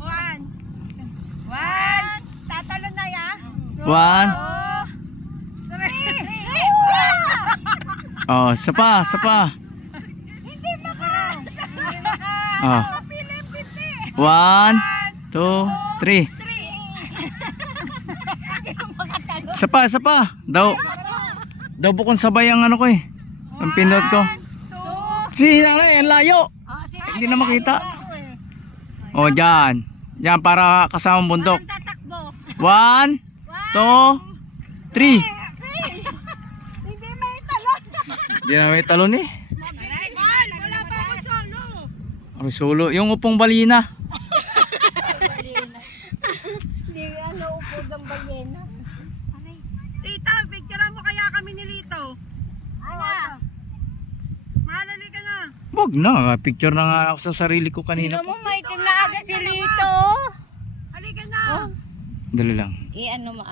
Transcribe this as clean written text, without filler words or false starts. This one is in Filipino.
One. One. Tatalon na ya. 1. Three. Oh, sapa. Hindi maka. Oh. Pilipiti. 1, 2, 3. Sapa. Daw bukong sabay ang ano ko eh. Ang pinot ko. Si nanay, ang layo. Hindi na makita. Oh, dyan. Dyan para kasamang bundok. 1, 2, 3. Hindi may talon. Hindi na may talon eh. Wala pa ako solo. Ako solo. Yung upong balina. Hindi upo ng balyena. Tita, picturean mo kaya kami ni Lito. Ana, Mahalali ka na. Wag na. Picture na nga ako sa sarili ko kanina. sino mo may itim na agad si Lito? Halika na. Dali lang. Ano mo